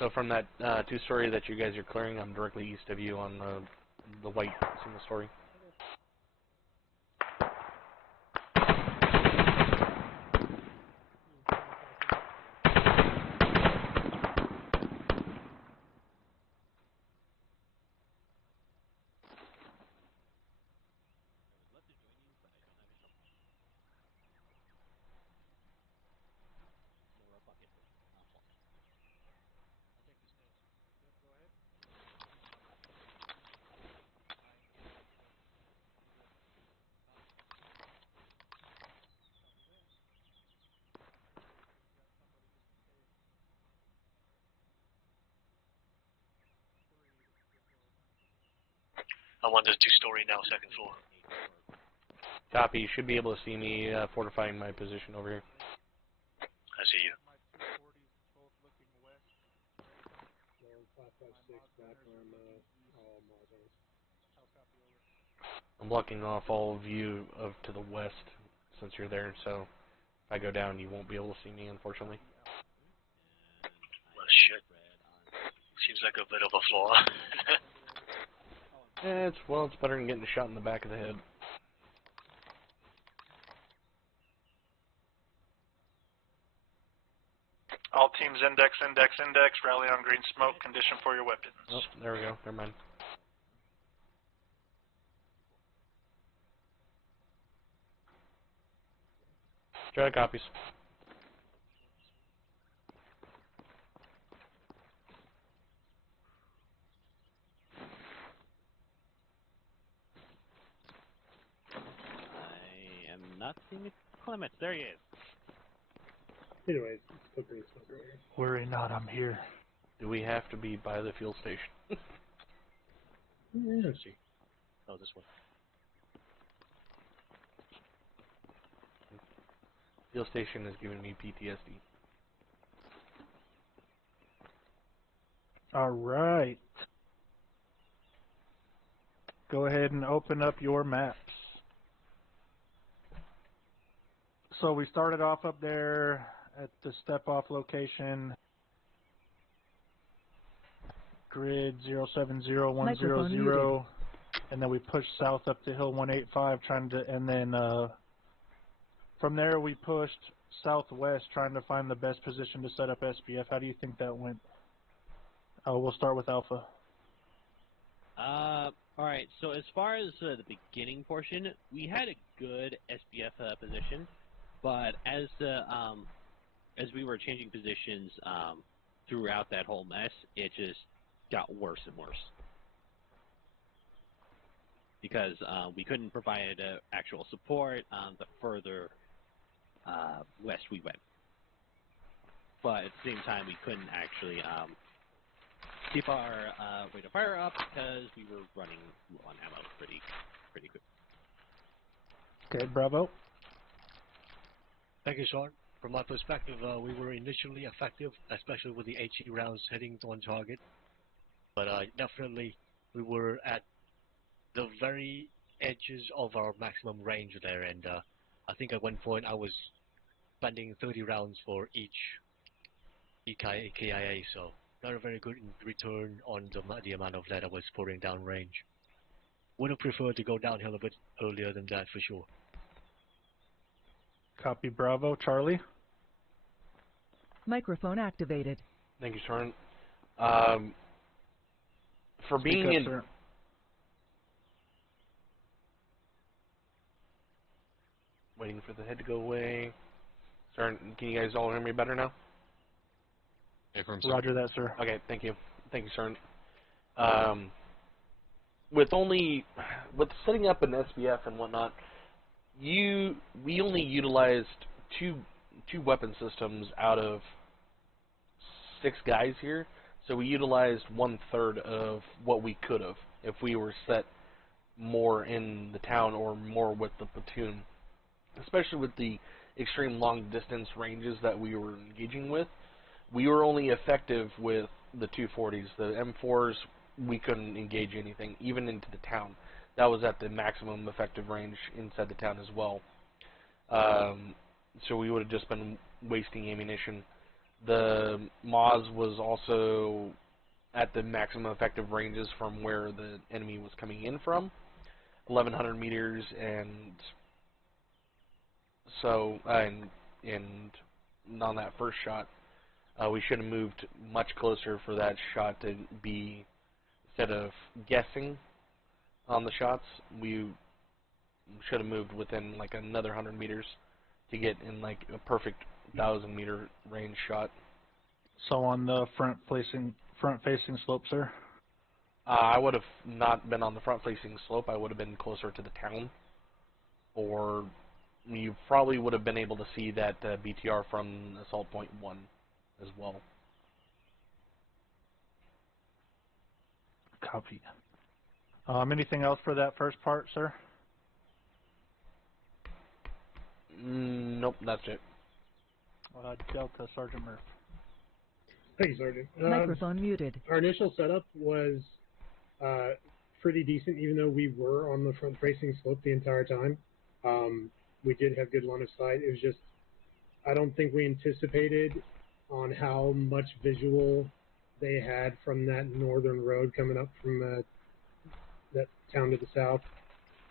So from that two-story that you guys are clearing, I'm directly east of you on the white single story. I'm on the 2-story now, 2nd floor. Copy. You should be able to see me fortifying my position over here. I see you. 556 back on all Mars. I'm blocking off all view of to the west since you're there, so if I go down, you won't be able to see me, unfortunately. Well, shit. Seems like a bit of a flaw. It's better than getting a shot in the back of the head. All teams index, rally on green smoke, condition for your weapons. Oh, there we go. Never mind. Try copies. I am not seeing Clement. There he is. Anyways, it's still pretty smoke right here. Worry not, I'm here. Do we have to be by the fuel station? Yeah. See. Oh, this one. Fuel station is giving me PTSD. All right. Go ahead and open up your maps. So we started off up there at the step-off location. Grid 070100, and then we pushed south up to Hill 185, and then from there we pushed southwest, trying to find the best position to set up SPF. How do you think that went? We'll start with Alpha. Alright, so as far as the beginning portion, we had a good SPF position, but as we were changing positions throughout that whole mess, it just got worse and worse. Because we couldn't provide actual support the further west we went. But at the same time, we couldn't actually keep our rate of fire up because we were running low on ammo pretty quick. Okay, Bravo. Thank you, Sean. From my perspective, we were initially effective, especially with the HE rounds hitting on target. But definitely, we were at the very edges of our maximum range there, and I think at one point I was spending 30 rounds for each KIA, so not a very good return on the amount of that I was pouring down range. Would have preferred to go downhill a bit earlier than that for sure. Copy, Bravo. Charlie? Microphone activated. Thank you, Sergeant. For Speak being up, in... sir. Waiting for the head to go away. Sergeant, can you guys all hear me better now? Roger that, sir. Okay, thank you. Thank you, Sergeant. With setting up an SBF and whatnot, we only utilized two weapon systems out of 6 guys here, so we utilized 1/3 of what we could have if we were set more in the town or more with the platoon, especially with the extreme long distance ranges that we were engaging with. We were only effective with the 240s. The M4s, we couldn't engage anything, even into the town. That was at the maximum effective range inside the town as well. So we would have just been wasting ammunition. The Moz was also at the maximum effective ranges from where the enemy was coming in from, 1,100 meters, and so and on that first shot, we should have moved much closer for that shot to be, instead of guessing on the shots, we should have moved within like another 100 meters to get in like a perfect 1,000-meter range shot. So on the front-facing slope, sir? I would have not been on the front-facing slope. I would have been closer to the town, or you probably would have been able to see that BTR from Assault Point 1 as well. Copy. Anything else for that first part, sir? Nope, that's it. Delta, Sergeant Murph. Thank you, Sergeant. Microphone muted. Our initial setup was pretty decent, even though we were on the front-facing slope the entire time. We did have good line of sight. It was just, I don't think we anticipated on how much visual they had from that northern road coming up from that town to the south.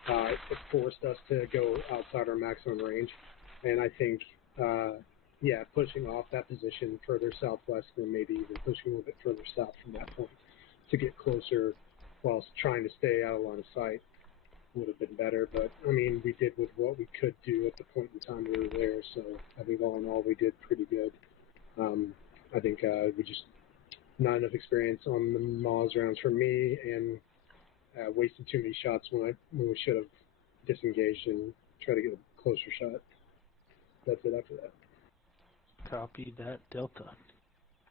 It forced us to go outside our maximum range. And I think, yeah, pushing off that position further southwest and maybe even pushing a little bit further south from that point to get closer whilst trying to stay out of line of sight would have been better. But, I mean, we did with what we could do at the point in time we were there. So I think all in all, we did pretty good. I think we just not enough experience on the Maz rounds for me, and wasted too many shots when we should have disengaged and tried to get a closer shot. That's it after that. Copy that, Delta.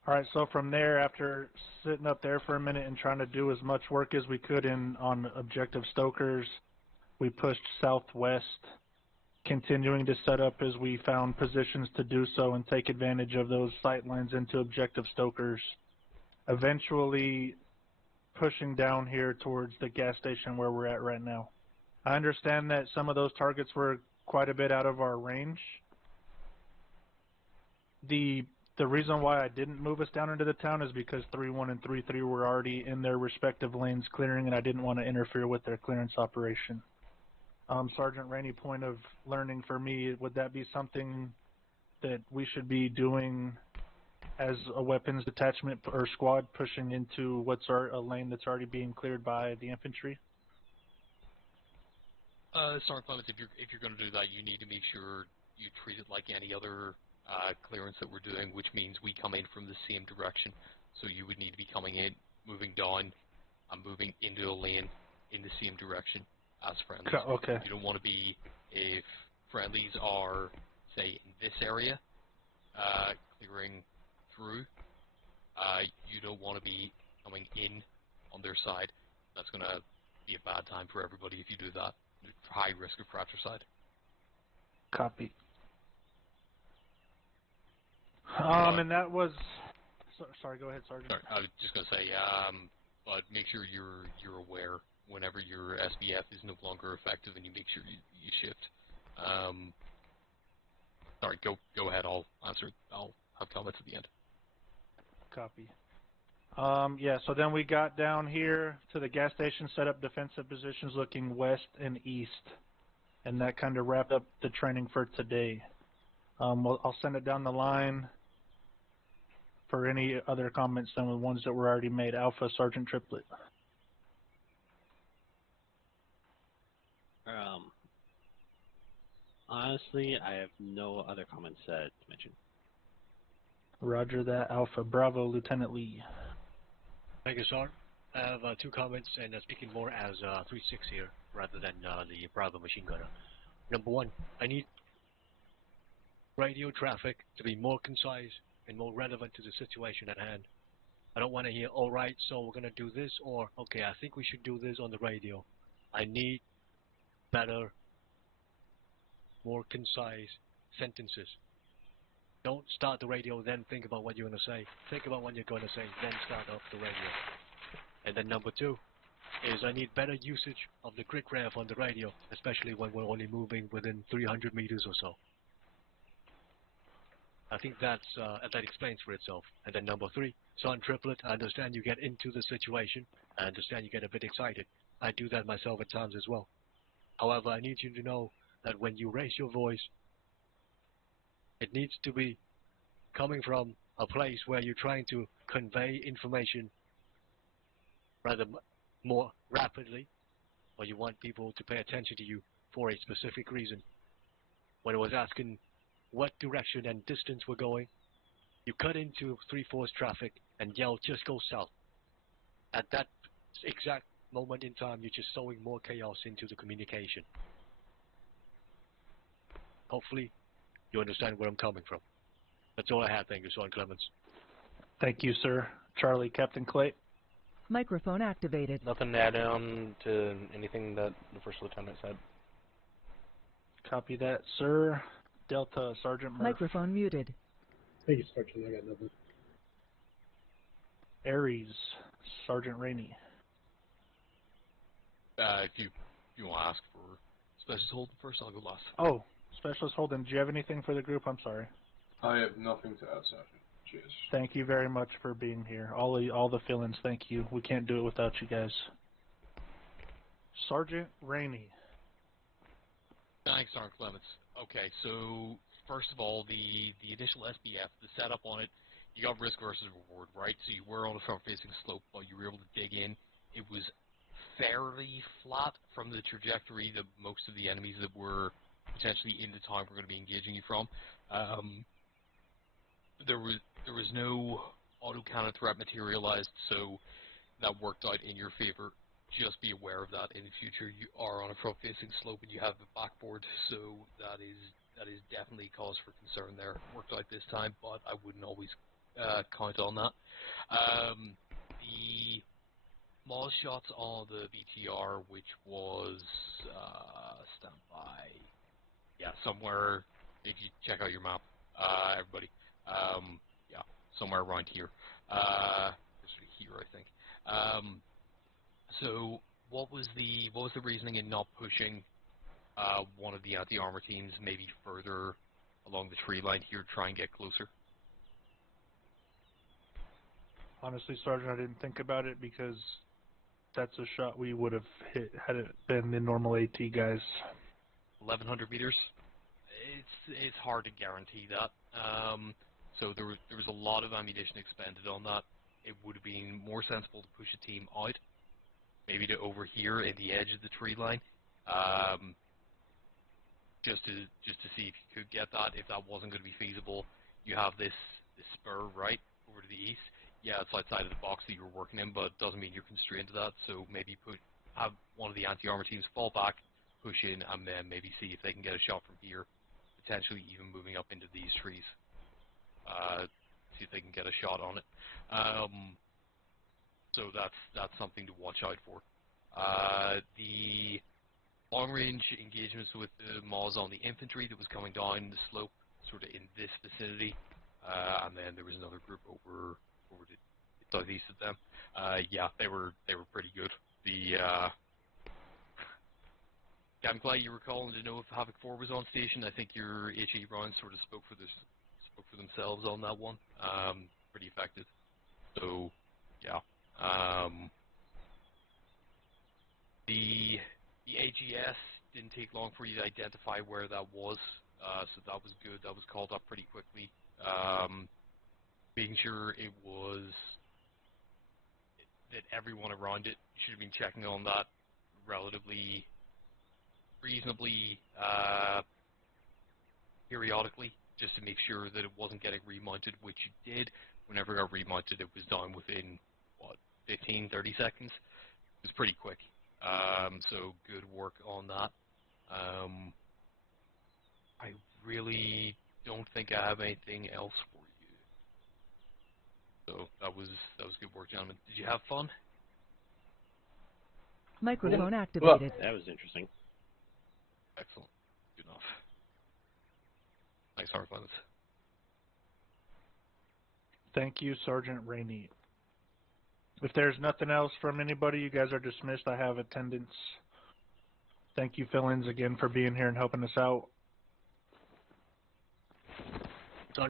All right, so from there, after sitting up there for a minute and trying to do as much work as we could on objective Stokers, we pushed southwest, continuing to set up as we found positions to do so and take advantage of those sight lines into objective Stokers, eventually pushing down here towards the gas station where we're at right now. I understand that some of those targets were quite a bit out of our range. The reason why I didn't move us down into the town is because 3-1 and 3-3 were already in their respective lanes clearing, and I didn't want to interfere with their clearance operation. Sergeant Rainey, point of learning for me, would that be something that we should be doing as a weapons detachment or squad pushing into a lane that's already being cleared by the infantry? Sergeant Clements, if you're going to do that, you need to make sure you treat it like any other clearance that we're doing, which means we come in from the same direction. So you would need to be coming in, moving down, and moving into a lane in the same direction as friendlies. Okay. You don't want to be, if friendlies are, say, in this area, clearing through, you don't want to be coming in on their side. That's going to be a bad time for everybody if you do that. High risk of fratricide. Copy. And that was... sorry, go ahead, Sergeant. Sorry, I was just going to say, but make sure you're aware whenever your SBF is no longer effective, and you make sure you shift. Sorry, go ahead. I'll answer. I'll have comments at the end. Copy. Yeah, so then we got down here to the gas station, set up defensive positions looking west and east, and that kind of wrapped up the training for today. I'll send it down the line for any other comments than the ones that were already made. Alpha, Sergeant Triplet. Honestly, I have no other comments to mention. Roger that, Alpha. Bravo, Lieutenant Lee. Thank you, sir. I have two comments, and speaking more as 3-6 here, rather than the Bravo machine gunner. Number one, I need radio traffic to be more concise and more relevant to the situation at hand. I don't want to hear, all right, so we're going to do this, or, okay, I think we should do this on the radio. I need better, more concise sentences. Don't start the radio, then think about what you're going to say. Think about what you're going to say, then start up the radio. And then number two is I need better usage of the grid rev on the radio, especially when we're only moving within 300 meters or so. I think that explains for itself. And then number three, Sergeant Triplet, I understand you get into the situation. I understand you get a bit excited. I do that myself at times as well. However, I need you to know that when you raise your voice, it needs to be coming from a place where you're trying to convey information rather more rapidly, or you want people to pay attention to you for a specific reason. When I was asking what direction and distance we're going, you cut into 3-4 traffic and yell, just go south. At that exact moment in time, you're just sowing more chaos into the communication. Hopefully, you understand where I'm coming from. That's all I have. Thank you, Sergeant Clements. Thank you, sir. Charlie, Captain Clay. Microphone activated. Nothing to add on to anything that the first lieutenant said. Copy that, sir. Delta, Sergeant Murph. Microphone muted. Thank you, Sergeant. I got nothing. Aries, Sergeant Rainey. If you want to ask for Specialist Holden first, I'll go last. Oh, Specialist Holden, do you have anything for the group? I'm sorry. I have nothing to add, Sergeant. Cheers. Thank you very much for being here. All the fill-ins, thank you. We can't do it without you guys. Sergeant Rainey. Thanks, Sergeant Clements. Okay, so first of all, the initial SBF, the setup on it, you got risk versus reward, right? So you were on a front-facing slope, but you were able to dig in. It was fairly flat from the trajectory that most of the enemies that were potentially in the town were going to be engaging you from. There was no autocannon threat materialized, so that worked out in your favor. Just be aware of that in the future. You are on a front-facing slope and you have a backboard, so that is definitely cause for concern there. Worked out this time, but I wouldn't always count on that. The Moz shots on the BTR, which was standby. Yeah, somewhere. If you check out your map, everybody. Yeah, somewhere around here. Here, I think. So, what was the reasoning in not pushing one of the anti-armor teams maybe further along the tree line here, to try and get closer? Honestly, Sergeant, I didn't think about it because that's a shot we would have hit had it been the normal AT guys. 1,100 meters. It's hard to guarantee that. So there was a lot of ammunition expended on that. It would have been more sensible to push a team out, maybe to over here at the edge of the tree line, just to see if you could get that. If that wasn't going to be feasible, you have this spur right over to the east. Yeah, it's outside of the box that you were working in, but it doesn't mean you're constrained to that. So maybe have one of the anti-armor teams fall back, push in, and then maybe see if they can get a shot from here, potentially even moving up into these trees. See if they can get a shot on it. So that's something to watch out for. The long-range engagements with the Moz on the infantry that was coming down the slope, sort of in this vicinity, and then there was another group over to the southeast of them. Yeah, they were pretty good. I'm glad you were calling to know if Havoc 4 was on station. I think your HE rounds sort of spoke for themselves on that one. Pretty effective. So, yeah. The AGS didn't take long for you to identify where that was, so that was good. That was called up pretty quickly. Making sure it was that everyone around it should have been checking on that relatively reasonably periodically, just to make sure that it wasn't getting remounted, which it did. Whenever it got remounted, it was down within, 15, 30 seconds. It was pretty quick. So good work on that. I really don't think I have anything else for you. So that was good work, gentlemen. Did you have fun? Microphone activated. That was interesting. Excellent. Good enough. Thanks, Sergeant Clements. Thank you, Sergeant Rainey. If there's nothing else from anybody, you guys are dismissed. I have attendance. Thank you, fill-ins, again for being here and helping us out.